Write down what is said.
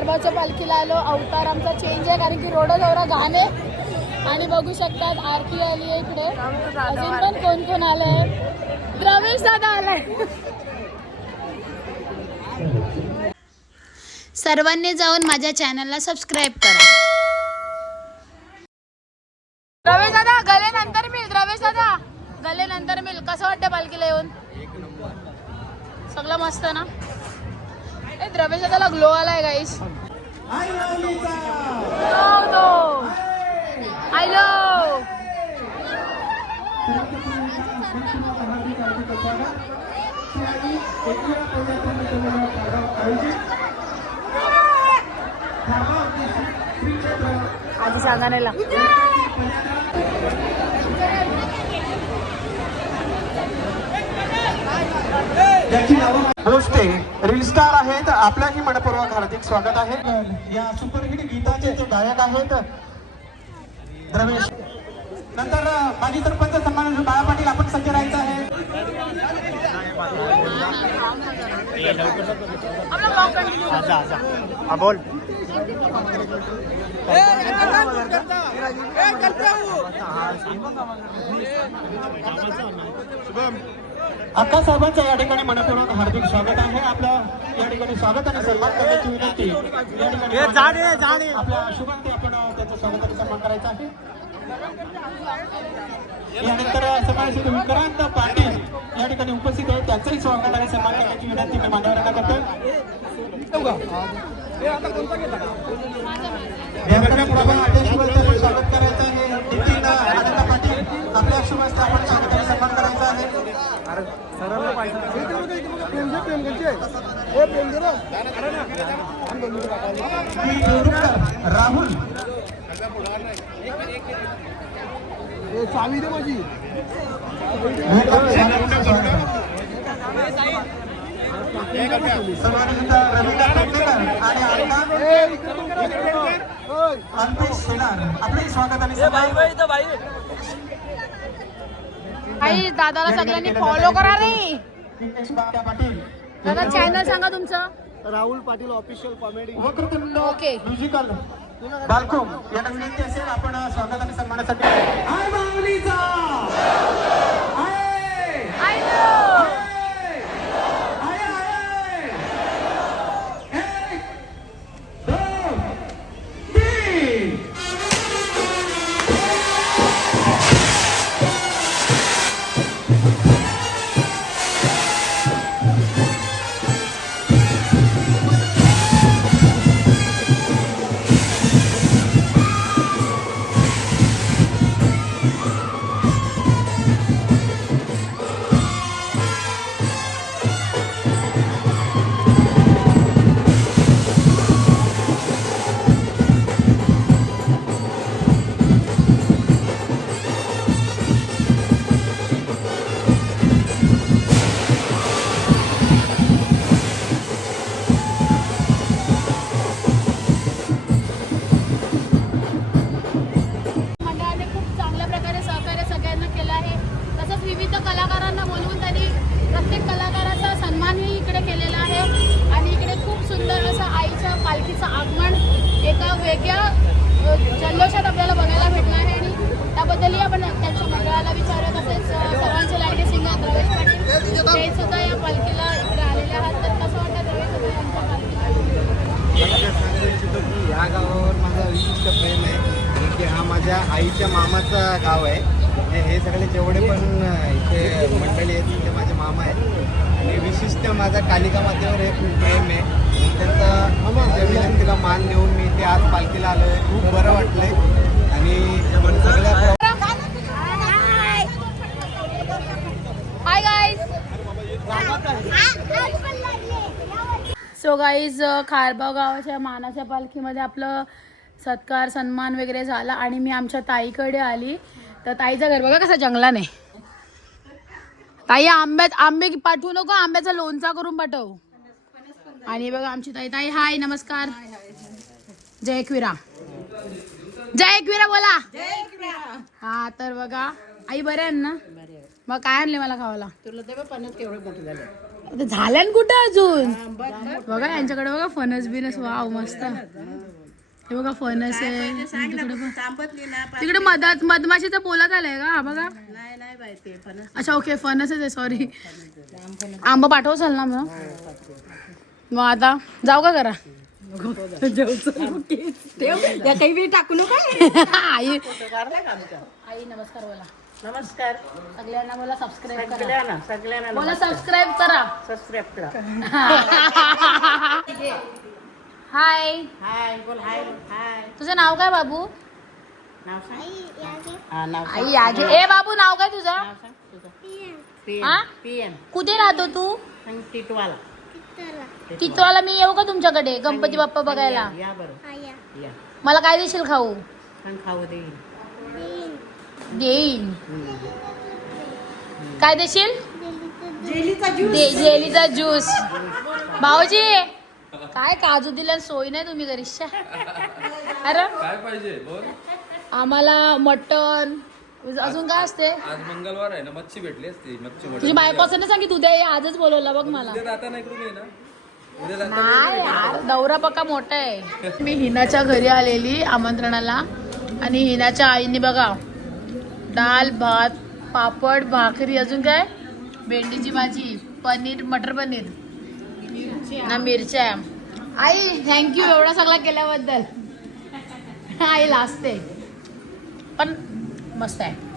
कारभारच्या पालखीला आलो. अवतार आमचा चेंज आहे कारण की रोड दौरा घाण आहे. आणि बघू शकतात आरती आली आहे इकडे. अजून पण कोण कोण आलंय. रमेश दादा आलाय. सर्वांनी जाऊन माझ्या चॅनलला सबस्क्राईब करा. रमेश दादा गले नंतर मिळ. रमेश दादा गले नंतर मिळ. कसं वाटतं पालखीला येऊन? सगळं मस्त ना. रमेश दादाला ग्लो आलाय गाईस. हॅलो आधी सांगा नाही ला. पोस्टे रील स्टार आहेत. आपल्याही मनपूर्वक हार्दिक स्वागत आहे. या सुपरहिट गीताचे जे गायक आहेत रमेश. नंतर माजी सरपंच सन्मान बाळा पाटील आपण सज्ज राहायचं आहे. बोल अक्का साहेबांचं या ठिकाणी मनपूर्वक हार्दिक स्वागत आहे. आपलं या ठिकाणी स्वागत आणि सन्मान करण्याची विनंती. या ठिकाणी आपल्या शुभांती आपण त्याचं स्वागत आणि सन्मान करायचा आहे. यानंतर समाजसेवक विक्रांत पाटील या ठिकाणी उपस्थित आहेत. त्यांचंही स्वागत आणि सन्मान करण्याची विनंती मी मान्यवरांना करतो. स्वागत करायचं आहे. नितीन आनंद पाटील आपल्या शुभ हस्ते आपण स्वागत आणि सन्मान करायचा आहे. राहुल चावी दे माझी. रवींद्र पेडणेकर आणि अल्पेश शेलार आपले स्वागत आणि आई दादाला सगळ्यांनी फॉलो करा रे. दादा चॅनल सांगा तुमचं. Rahul Patil official comedy. Vakratunda okay musical बालको यांना विनंती असेल आपण स्वागत आणि सन्मानासाठी. विविध कलाकारांना बोलवून त्यांनी प्रत्येक कलाकाराचा सन्मानही इकडे केलेला आहे. आणि इकडे खूप सुंदर असं आईच्या पालखीचं आगमन एका वेगळ्या जल्लोषात आपल्याला बघायला भेटणार आहे. आणि त्याबद्दलही आपण त्यांच्या मंडळाला विचारूया. तसेच सर्वांचे लाडके सिंगर रमेश पाटील ते सुद्धा या पालखीला इकडे आलेले आहात. तर कसं वाटतं रमेश सुद्धा यांच्या पालखीला? सांगू इच्छितो की या गावावर माझा विशिष्ट प्रेम आहे की हा माझ्या आईच्या मामाचा गाव आहे. हे सगळे जेवढे पण इथे मंडळी आहेत ते माझे मामा आहेत. आणि विशिष्ट माझा कालिका मातेवर हे खूप प्रेम आहे. त्यांचा विनंतीला मान देऊन मी इथे आज पालखीला आलो आहे. खूप बरं वाटलंय. आणि सगळ्या हाय गाईज. सो गाईज खारबाव गावाच्या मानाच्या पालखीमध्ये आपलं सत्कार सन्मान वगैरे झाला. आणि मी आमच्या ताईकडे आली. तर ताईचं घर बघा कसं जंगलाने. ताई आंबे पाठवू नको. आंब्याचा लोणचा करून पाठव. आणि बघा आमची ताई. ताई हाय नमस्कार. जय एकविरा. जय एकविरा बोला. हा तर बघा आई बरे आहे ना. मग काय आणले मला खावाला? तुला ते पन्नास केवढे मोठे झाले. ते झाल्या ना कुठं अजून बघा यांच्याकडे बघा फणस बिनस वाव मस्त हे बघा फणस आहे तिकडे तिकडे मधमाशीचा पोलात आलाय का हा बघा अच्छा ओके फणसच आहे सॉरी आंबा पाठवसाल ना मग आता जाऊ का करा काही बी टाकू नका आई आई नमस्कार बोला नमस्कार सगळ्यांना बोला सबस्क्राईब करा सगळ्यांना बोला सबस्क्राईब करा सबस्क्राईब करा हाय हाय बोल हाय हाय तुझं नाव काय बाबू नाव सांग हा नाव आई आगे ए बाबू नाव काय तुझं सांग तुझं हा? पीएम कुठे राहतो तू सांग टिटवाला तिथवाला मी येऊ का तुमच्याकडे गणपती बाप्पा बघायला या बरं या मला काय देशील खाऊ सांग खाऊ देईल देईन काय देशील जेलीचा ज्यूस भाऊजी काय काजू दिल्या सोय नाही तुम्ही घरीच्या अरे काय पाहिजे बोल आम्हाला मटन अजून काय असते आज मंगळवार आहे ना मच्छी भेटली असती मच्छी तुझी बायको असं नाही सांगितलं उद्या ये, आजच बोलवलं बघ मला उद्या जाता नाही करून ये ना उद्या जाता नाही यार दौरा पक्का मोठा आहे मी हिनाच्या घरी आलेली आमंत्रणाला आणि हिनाच्या आईने बघा डाल भात पापड भाकरी अजून काय भेंडीची भाजी पनीर मटर पनीर ना मिरच्या आई थँक्यू एवढा सगळा केल्याबद्दल आई लाजते पण मस्त आहे